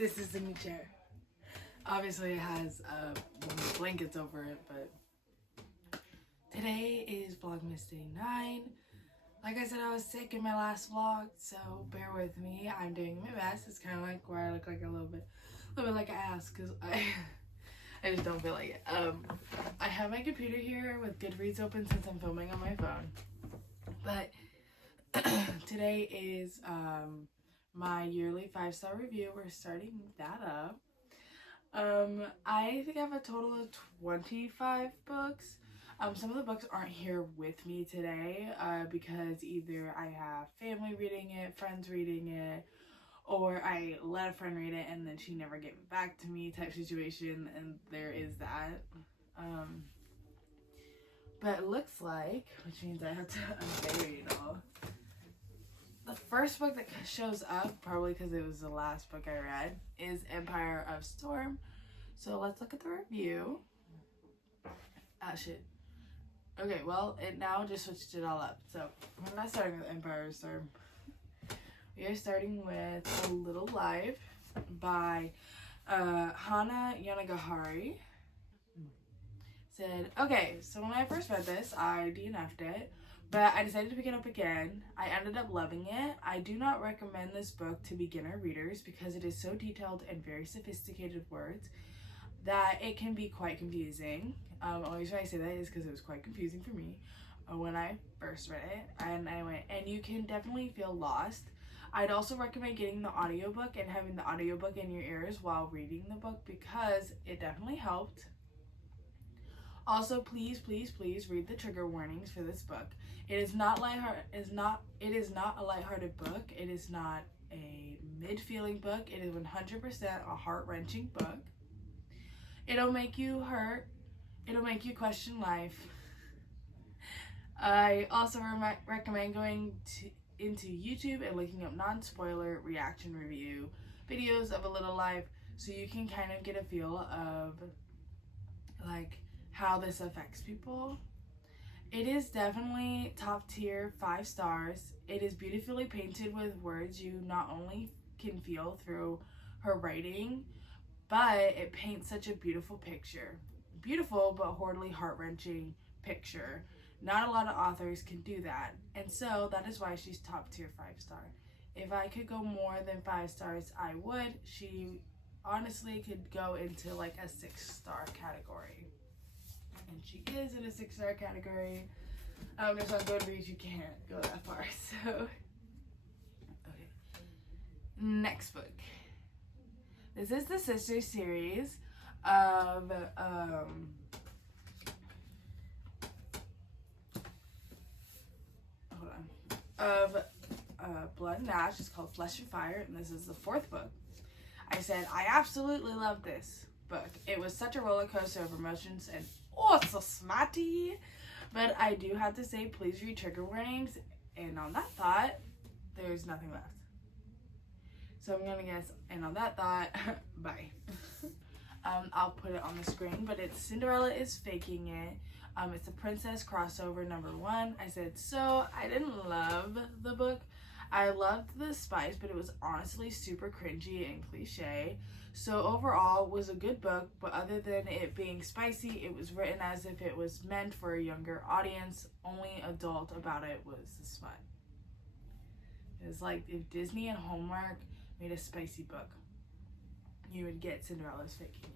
This is the new chair. Obviously it has blankets over it, but today is Vlogmas Day 9. Like I said, I was sick in my last vlog, so bear with me. I'm doing my best. It's kind of like where I look like a little bit like an ass, because I just don't feel like it. I have my computer here with Goodreads open since I'm filming on my phone. But today is my yearly 5-star review. We're starting that up. I think I have a total of 25 books. Some of the books aren't here with me today because either I have family reading it, friends reading it, or I let a friend read it and then she never gave it back to me type situation, and there is that. But it looks like, which means I have to unbury it all. The first book that shows up, probably because it was the last book I read, is Empire of Storm. So let's look at the review. Ah, shit. Okay, well, it now just switched it all up. So we're not starting with Empire of Storm. We are starting with A Little Life by Hana Yanagihara. Said, okay, so when I first read this, I DNF'd it, but I decided to pick it up again. I ended up loving it. I do not recommend this book to beginner readers because it is so detailed and very sophisticated words that it can be quite confusing. The only reason I say that is because it was quite confusing for me when I first read it, and I went, and you can definitely feel lost. I'd also recommend getting the audiobook and having the audiobook in your ears while reading the book because it definitely helped. Also, please read the trigger warnings for this book. It is not lighthearted. It is not a lighthearted book. It is not a mid-feeling book. It is 100% a heart-wrenching book. It'll make you hurt. It'll make you question life. I also recommend going into YouTube and looking up non-spoiler reaction review videos of A Little Life so you can kind of get a feel of like how this affects people. It is definitely top tier, 5 stars. It is beautifully painted with words you not only can feel through her writing, but it paints such a beautiful picture. Beautiful but horribly heart-wrenching picture. Not a lot of authors can do that, and so that is why she's top tier 5-star. If I could go more than 5 stars, I would. She honestly could go into like a 6-star category, and she is in a 6-star category. Just on Goodreads you can't go that far. So okay, next book. This is the sister series of Blood and Ash. It's called Flesh and Fire, and this is the 4th book. I said, I absolutely love this book. It was such a roller coaster of emotions and so smarty. But I do have to say, please read trigger warnings. And on that thought, there's nothing left. So I'm gonna guess, and on that thought, bye. I'll put it on the screen, but it's Cinderella is Faking It. It's a princess crossover #1. I said, so I didn't love the book. I loved the spice, but it was honestly super cringy and cliche. So overall, it was a good book, but other than it being spicy, it was written as if it was meant for a younger audience. Only adult about it was the smut. It was like if Disney and Hallmark made a spicy book, you would get Cinderella's Faking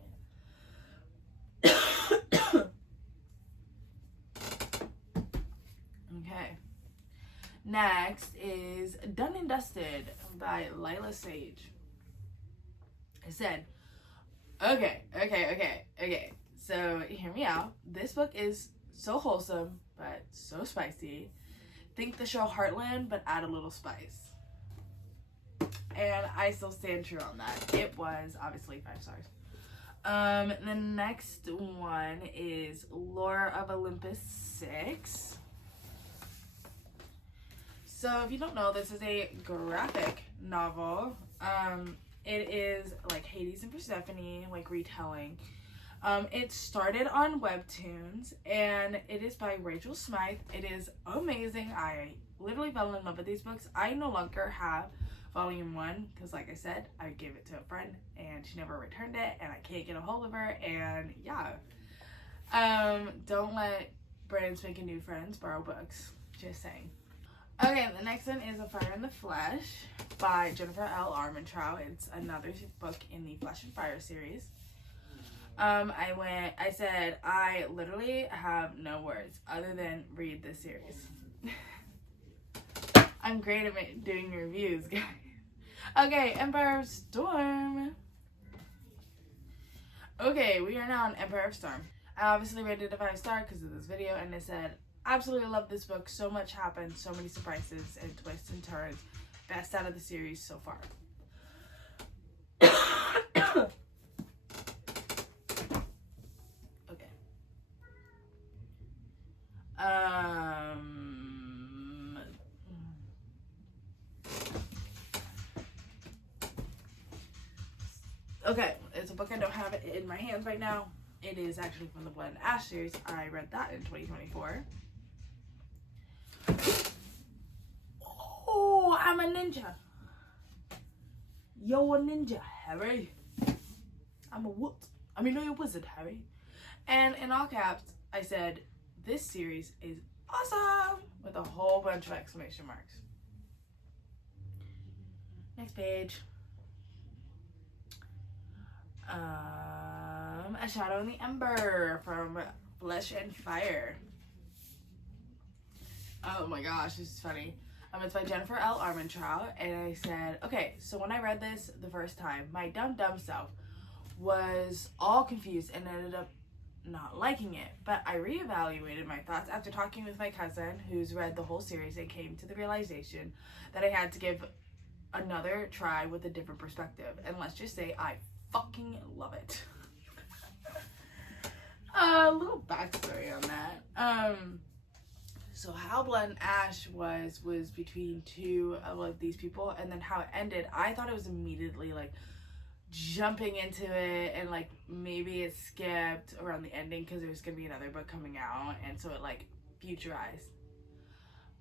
It. Okay. Next is Done and Dusted by Lila Sage. I said, okay. So hear me out. This book is so wholesome, but so spicy. Think the show Heartland, but add a little spice. And I still stand true on that. It was obviously 5 stars. The next one is Lore of Olympus 6. So if you don't know, this is a graphic novel. It is like Hades and Persephone, like retelling. It started on Webtoons, and it is by Rachel Smythe. It is amazing. I literally fell in love with these books. I no longer have volume 1, because like I said, I gave it to a friend and she never returned it, and I can't get a hold of her. And yeah, don't let brands making new friends borrow books, just saying. Okay, the next one is A Fire in the Flesh by Jennifer L. Armentrout. It's another book in the Flesh and Fire series. I said, I literally have no words other than read this series. I'm great at doing reviews, guys. Okay, Empire of Storm. Okay, we are now on Empire of Storm. I obviously rated it a 5-star because of this video, and I said, absolutely love this book. So much happened, so many surprises and twists and turns. Best out of the series so far. Okay. Okay, it's a book I don't have in my hands right now. It is actually from the Blood and Ash series. I read that in 2024. Oh, I'm a ninja. You're a ninja, Harry. I'm a what? I mean, no, you're a wizard, Harry. And in all caps, I said, this series is awesome! With a whole bunch of exclamation marks. Next page. A Shadow in the Ember from Flesh and Fire. Oh my gosh, this is funny. It's by Jennifer L. Armentrout, and I said, okay, so when I read this the first time, my dumb self was all confused and ended up not liking it. But I reevaluated my thoughts after talking with my cousin, who's read the whole series, and came to the realization that I had to give another try with a different perspective. And let's just say I fucking love it. A little backstory on that. So how Blood and Ash was between two of like these people, and then how it ended, I thought it was immediately like jumping into it, and like maybe it skipped around the ending because there's gonna be another book coming out, and so it like futurized.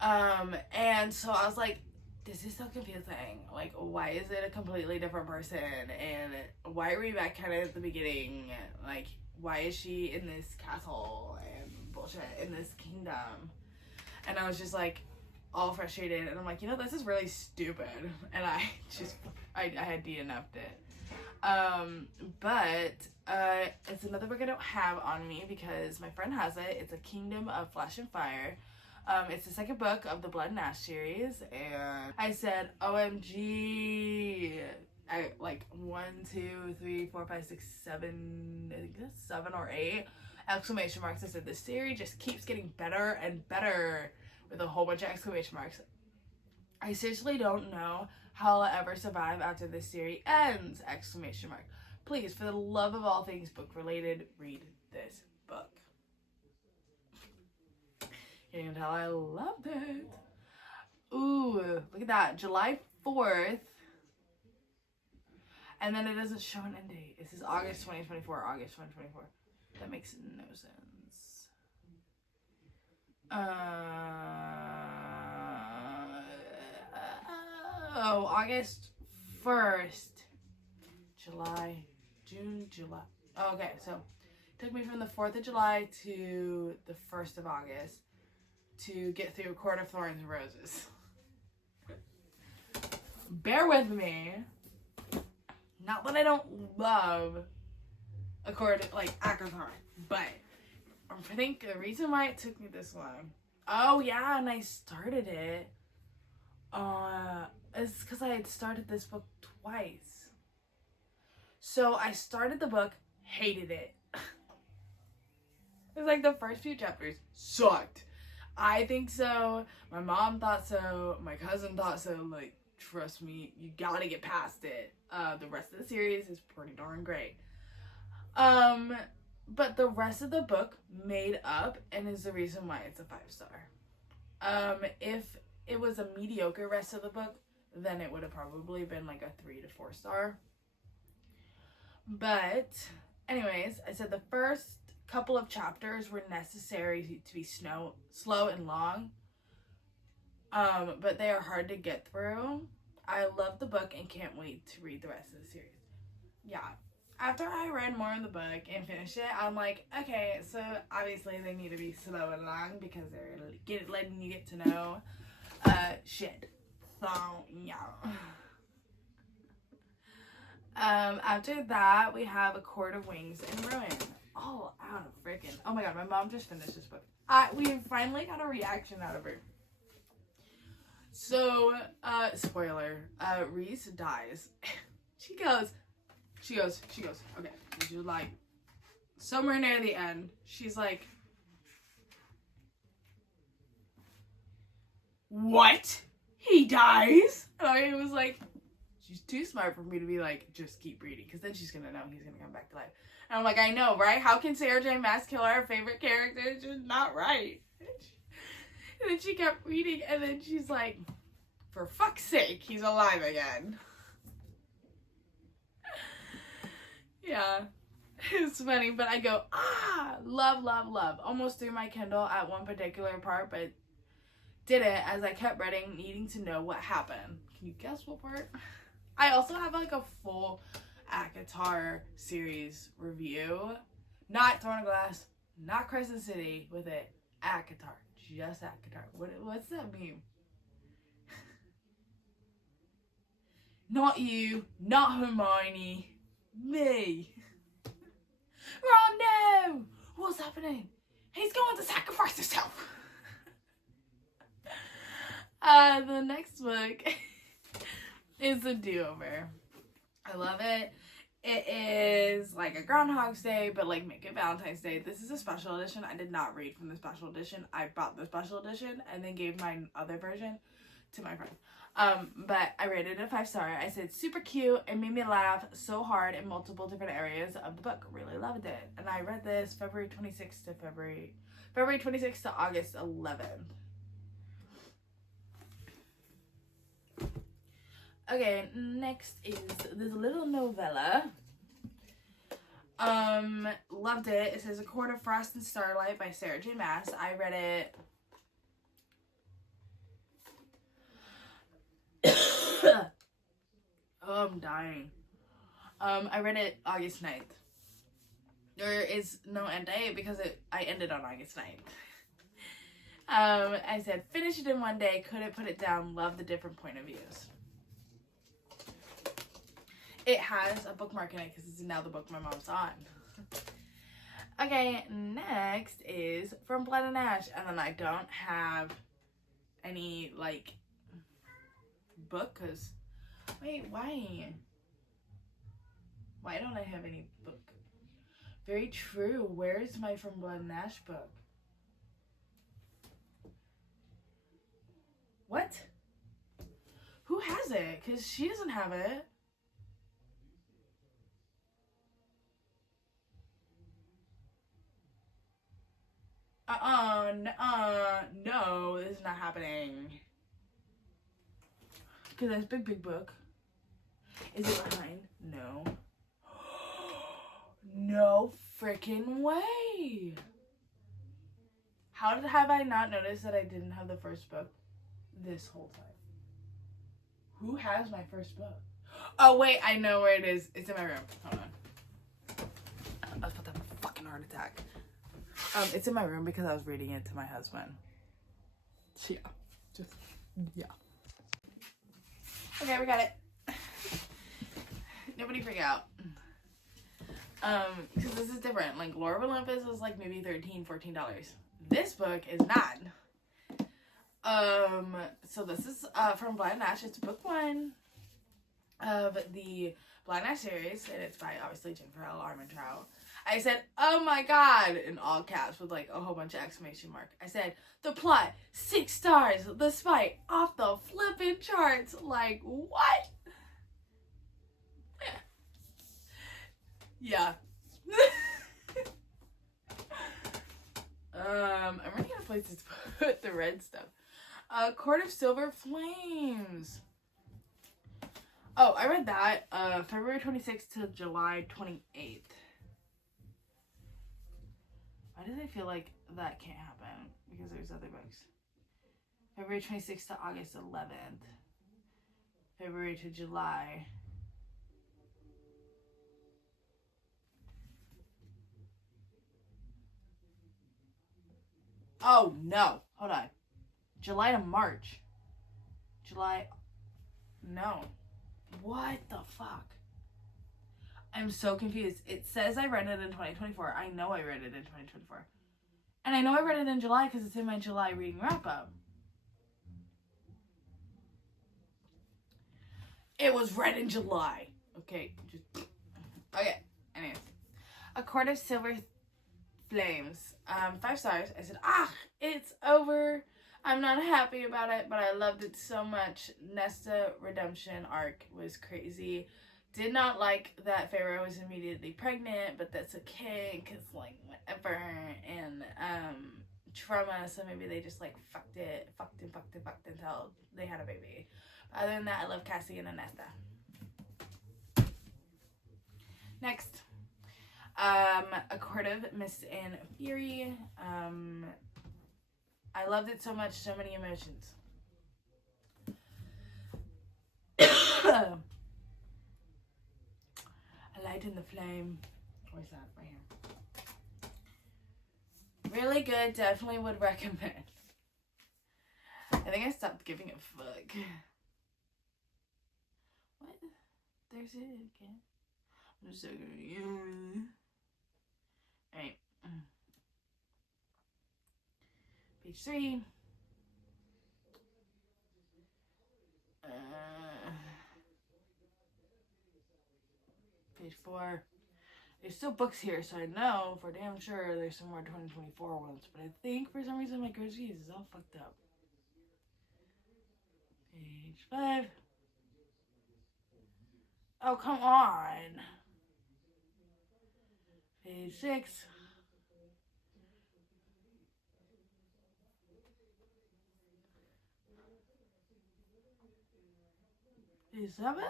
And so I was like, this is so confusing. Like, why is it a completely different person? And why are we back kind of at the beginning? Like, why is she in this castle and bullshit in this kingdom? And I was just like all frustrated, and I'm like, you know, this is really stupid, and I had DNF'd it. But it's another book I don't have on me because my friend has it. It's A Kingdom of Flesh and Fire. It's the second book of the Blood and Ash series, and I said, OMG. I like 1, 2, 3, 4, 5, 6, 7, I think that's 7 or 8 exclamation marks. I said, this series just keeps getting better and better with a whole bunch of exclamation marks. I seriously don't know how I'll ever survive after this series ends, exclamation mark. Please, for the love of all things book related, read this book. You can tell I loved it. Ooh, look at that, July 4th. And then it doesn't show an end date. It says August 2024, August 2024. That makes no sense. August 1st. July, June, July. Oh, okay, so it took me from the 4th of July to the 1st of August to get through A Court of Thorns and Roses. Bear with me. Not that I don't love A Court, like, Thorn, but I think the reason why it took me this long, oh yeah, and I started it, is because I had started this book twice. So I started the book, hated it. It was like the first few chapters sucked. I think so. My mom thought so. My cousin thought so. Like, trust me, you gotta get past it. The rest of the series is pretty darn great. But the rest of the book made up and is the reason why it's a 5-star. If it was a mediocre rest of the book, then it would have probably been like a 3 to 4 star. But anyways, I said the first couple of chapters were necessary to be slow and long. But they are hard to get through. I love the book and can't wait to read the rest of the series. Yeah. After I read more of the book and finished it, I'm like, okay, so obviously they need to be slow and long because they're letting you get to know shit. So, yeah. After that, we have A Court of Wings and Ruin. Oh, out of freaking. Oh my god, my mom just finished this book. We finally got a reaction out of her. So, spoiler, Reese dies. She goes, okay. She was like, somewhere near the end, she's like, what? He dies? And I was like, she's too smart for me to be like, just keep reading, because then she's gonna know he's gonna come back to life. And I'm like, I know, right? How can Sarah J. Maas kill our favorite character? It's just not right. And then she kept reading, and then she's like, for fuck's sake, he's alive again. Yeah, it's funny, but I go, love, love, love. Almost threw my Kindle at one particular part, but didn't as I kept reading, needing to know what happened. Can you guess what part? I also have like a full ACOTAR series review. Not Throne of Glass, not Crescent City with it. ACOTAR. Just ACOTAR. What's that mean? Not you, not Hermione, me. Oh no! What's happening? He's going to sacrifice himself. The next book is A Do-Over. I love it. It is like a Groundhog's Day, but like make it Valentine's Day. This is a special edition. I did not read from the special edition. I bought the special edition and then gave my other version to my friend. But I rated it a 5-star. I said super cute. It made me laugh so hard in multiple different areas of the book. Really loved it. And I read this February 26th to August 11th. Okay, next is this little novella. Loved it. It says A Court of Frost and Starlight by Sarah J. Maas. I read it oh, I'm dying. I read it August 9th. There is no end date because I ended on August 9th. I said, finish it in one day, couldn't put it down, love the different point of views. It has a bookmark in it because it's now the book my mom's on. Okay, next is From Blood and Ash, and then I don't have any, like, book, because, wait, why? Why don't I have any book? Very true. Where is my From Blood and Ash book? What? Who has it? Because she doesn't have it. No, this is not happening. Because that's big book. Is it behind? No. No freaking way. How have I not noticed that I didn't have the first book this whole time? Who has my first book? Oh wait, I know where it is. It's in my room. Hold on. I was about to have a fucking heart attack. It's in my room because I was reading it to my husband. Yeah. Okay, we got it. Nobody freak out. Because this is different. Like, Lore of Olympus was like maybe $13-14. This book is not. So this is from Blood and Ash. It's book 1 of the Blood and Ash series, and it's by obviously Jennifer L. Armentrout. I said, oh my god, in all caps with like a whole bunch of exclamation mark. I said, the plot, 6 stars, the spite, off the flippin' charts. Like, what? Yeah. I'm running out of places to put the red stuff. Court of Silver Flames. Oh, I read that February 26th to July 28th. Why does I feel like that can't happen? Because there's other books. February 26th to August 11th. February to July. Oh, no. Hold on. July to March. July. No. What the fuck? I'm so confused. It says I read it in 2024. I know I read it in 2024. And I know I read it in July because it's in my July reading wrap-up. It was read in July. Okay. Okay. Anyways. A Court of Silver Flames. 5 stars. I said, it's over. I'm not happy about it, but I loved it so much. Nesta redemption arc was crazy. Did not like that Pharaoh was immediately pregnant, but that's okay, because, like, whatever, and, trauma, so maybe they just, like, fucked until they had a baby. Other than that, I love Cassie and Nesta. Next. A Court of Mist and Fury. I loved it so much, so many emotions. A Light in the Flame. Where's that? Right here. Really good. Definitely would recommend. I think I stopped giving a fuck. What? There's it again. I'm just so good. Alright. Page 3. Page 4. There's still books here, so I know for damn sure there's some more 2024 ones. But I think for some reason my Goodreads is all fucked up. Page 5. Oh, come on. Page 6. Page 7.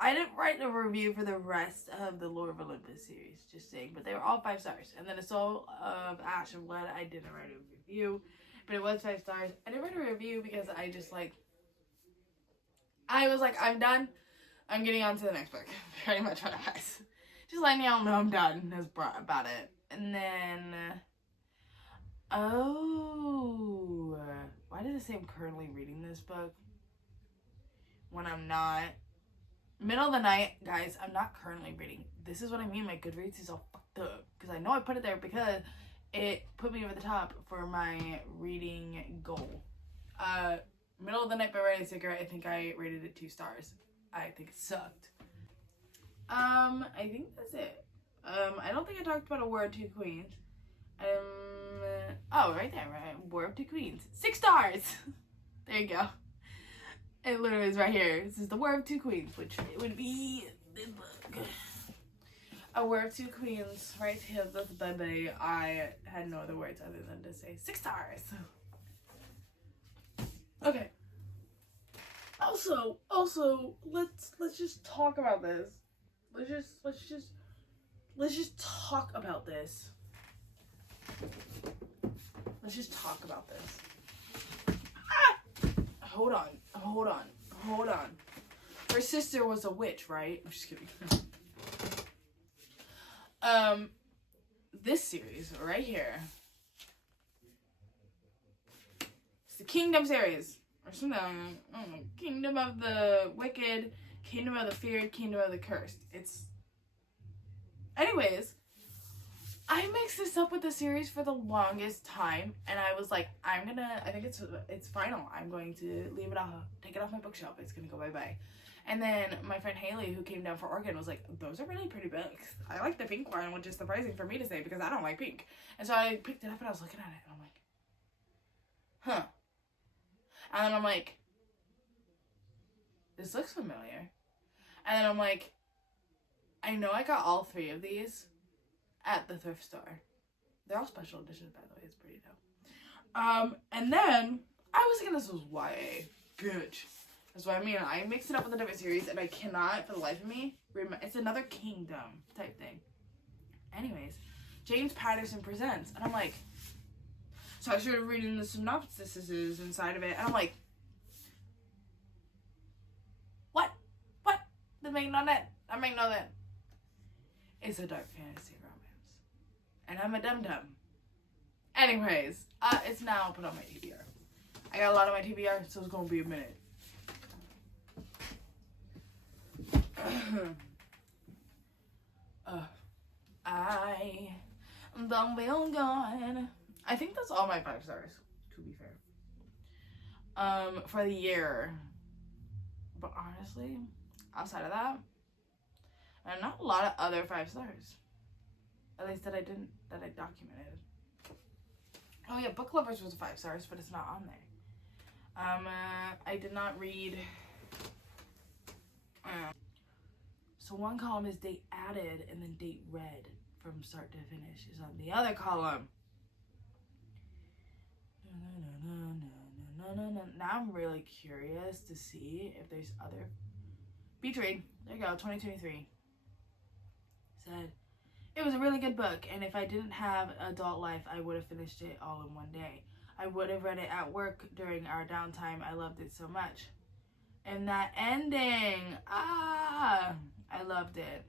I didn't write a review for the rest of the Lord of Olympus series, just saying, but they were all 5 stars. And then the Soul of Ash and Blood, I didn't write a review, but it was 5 stars. I didn't write a review because I just, like, I was like, I'm done. I'm getting on to the next book. Pretty much what it was. Just letting y'all know I'm done about it. And then, why did it say I'm currently reading this book when I'm not? Middle of the night, guys, I'm not currently reading. This is what I mean, my Goodreads is all fucked up. Because I know I put it there because it put me over the top for my reading goal. Middle of the Night by Writing Cigarette, I think I rated it 2 stars. I think it sucked. I think that's it. I don't think I talked about A War of Two Queens. Oh, right there, right? War of Two Queens. 6 stars! There you go. It literally is right here. This is The War of Two Queens, which it would be this book. A War of Two Queens, right here, that's baby. I had no other words other than to say 6 stars. Okay. Also, let's just talk about this. Let's just talk about this. Let's just talk about this. Hold on. Her sister was a witch, right? I'm just kidding. This series right here. It's the Kingdom series. Or something. I don't know. Kingdom of the Wicked, Kingdom of the Feared, Kingdom of the Cursed. Anyways, I mixed this up with the series for the longest time, and I was like, I think it's final. I'm going to leave it off, take it off my bookshelf. It's gonna go bye-bye. And then my friend Haley, who came down for Oregon, was like, those are really pretty books. I like the pink one, which is surprising for me to say because I don't like pink. And so I picked it up and I was looking at it, and I'm like, huh. And then I'm like, this looks familiar. And then I'm like, I know I got all 3 of these at the thrift store. They're all special editions, by the way. It's pretty dope. And then I was thinking this was YA. Bitch. That's what I mean. I mixed it up with a different series, and I cannot, for the life of me, remember. It's another kingdom type thing. Anyways, James Patterson Presents. And I'm like, so I started reading the synopsises inside of it, and I'm like, what? That make no that. I make no that. It's a dark fantasy romance. And I'm a dum-dum. Anyways, it's now put on my TBR. I got a lot on my TBR, so it's gonna be a minute. I don't feel good. I think that's all my 5 stars, to be fair. For the year. But honestly, outside of that, and not a lot of other 5 stars. At least that I documented. Oh yeah, Book Lovers was 5 stars, but it's not on there. I did not read. So one column is date added, and then date read from start to finish is on the other column. Now I'm really curious to see if there's other. Beach Read, there you go, 2023. Said, it was a really good book, and if I didn't have adult life, I would have finished it all in one day. I would have read it at work during our downtime. I loved it so much. And that ending, I loved it.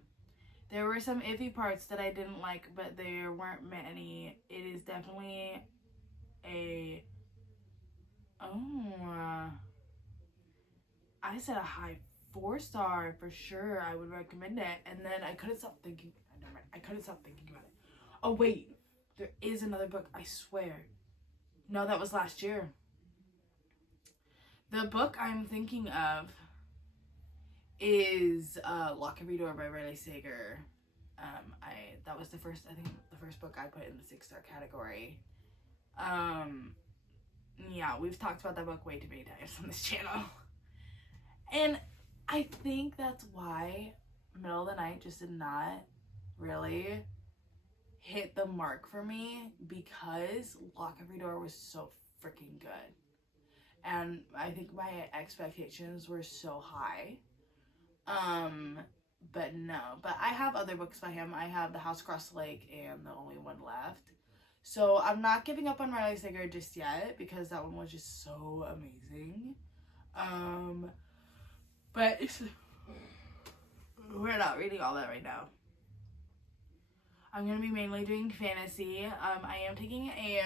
There were some iffy parts that I didn't like, but there weren't many. It is definitely a, I said a high 4-star for sure. I would recommend it. And then I couldn't stop thinking. I couldn't stop thinking about it. Oh wait, there is another book. I swear. No, that was last year. The book I'm thinking of is Lock Every Door by Riley Sager. That was the first book I put in the 6-star category. Yeah, we've talked about that book way too many times on this channel. And I think that's why Middle of the Night just did not really hit the mark for me, because Lock Every Door was so freaking good. And I think my expectations were so high. But no. But I have other books by him. I have The House Across the Lake and The Only One Left. So I'm not giving up on Riley Sager just yet, because that one was just so amazing. But we're not reading all that right now. I'm going to be mainly doing fantasy. I am taking a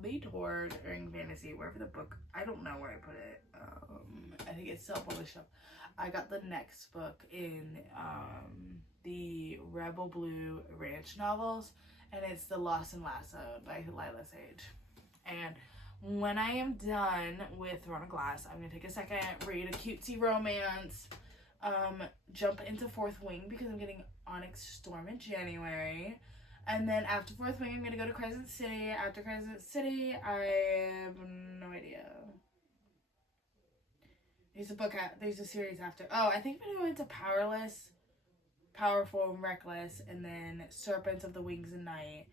detour during fantasy, wherever the book, I don't know where I put it. I think it's self-published up. I got the next book in the Rebel Blue Ranch novels, and it's The Lost and Lassoed by Lila Sage. And when I am done with Throne of Glass, I'm going to take a second, read a cutesy romance, jump into Fourth Wing because I'm getting Onyx Storm in January. And then after Fourth Wing, I'm going to go to Crescent City. After Crescent City, I have no idea. There's a series after. Oh, I think I'm going to go into Powerless, Powerful, and Reckless, and then Serpents of the Wings and Night.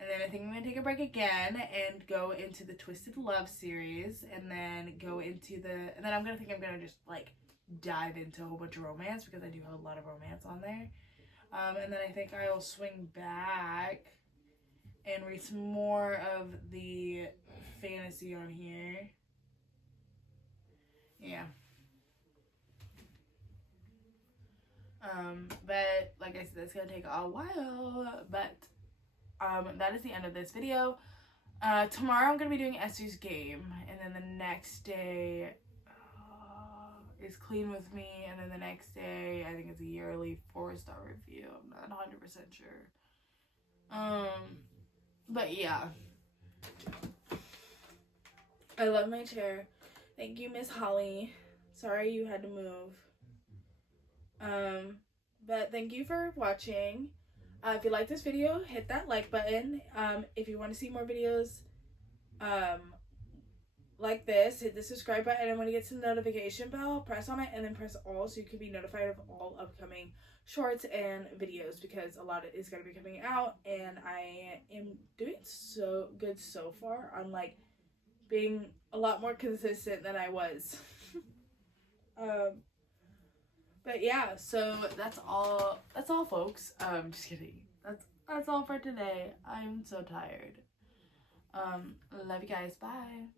And then I think I'm going to take a break again and go into the Twisted Love series, and then go into and then I'm going to just like dive into a whole bunch of romance, because I do have a lot of romance on there. And then I think I'll swing back and read some more of the fantasy on here. Yeah. But like I said, it's gonna take a while, but that is the end of this video. Tomorrow I'm gonna be doing Esther's Game, and then the next day is Clean With Me, and then the next day I think it's a yearly 4-star review. I'm not 100% sure. But yeah, I love my chair. Thank you, Miss Holly. Sorry you had to move. But thank you for watching. If you like this video, hit that like button. If you want to see more videos like this, hit the subscribe button, and when you get to the notification bell, press on it and then press all, so you can be notified of all upcoming shorts and videos, because a lot is going to be coming out, and I am doing so good so far. I'm like being a lot more consistent than I was. But yeah, so that's all folks. Just kidding. that's all for today. I'm so tired. Love you guys. Bye.